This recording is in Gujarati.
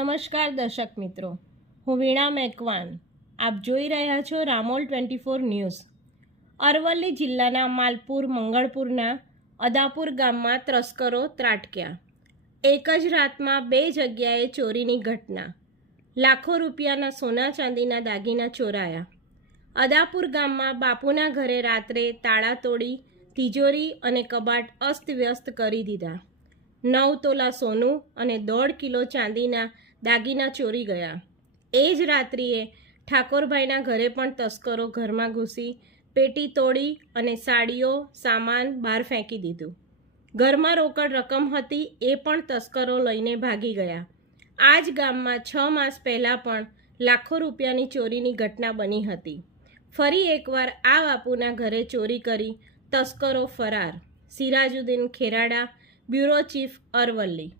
નમસ્કાર દર્શક મિત્રો, હું વીણા મેકવાન. આપ જોઈ રહ્યા છો રામોલ 24 ન્યૂઝ. અરવલ્લી જિલ્લાના માલપુર મંગળપુરના અદાપુર ગામમાં તસ્કરો ત્રાટક્યા. એક જ રાતમાં 2 જગ્યાએ ચોરીની ઘટના. લાખો રૂપિયાના સોના ચાંદીના દાગીના ચોરાયા. અદાપુર ગામમાં બાપુના ઘરે રાત્રે તાળા તોડી તિજોરી અને કબાટ અસ્તવ્યસ્ત કરી દીધા. 9 તોલા સોનું અને 1.5 કિલો ચાંદીના દાગીના ચોરી ગયા. એ જ રાત્રિએ ઠાકોરભાઈના ઘરે પણ તસ્કરો ઘરમાં ઘૂસી પેટી તોડી અને સાડીઓ સામાન બહાર ફેંકી દીધું. ઘરમાં રોકડ રકમ હતી એ પણ તસ્કરો લઈને ભાગી ગયા. આ જ ગામમાં 6 માસ પહેલાં પણ લાખો રૂપિયાની ચોરીની ઘટના બની હતી. ફરી એકવાર આ બાપુના ઘરે ચોરી કરી તસ્કરો ફરાર. Sirajuddin Kherada, bureau chief, Aravalli.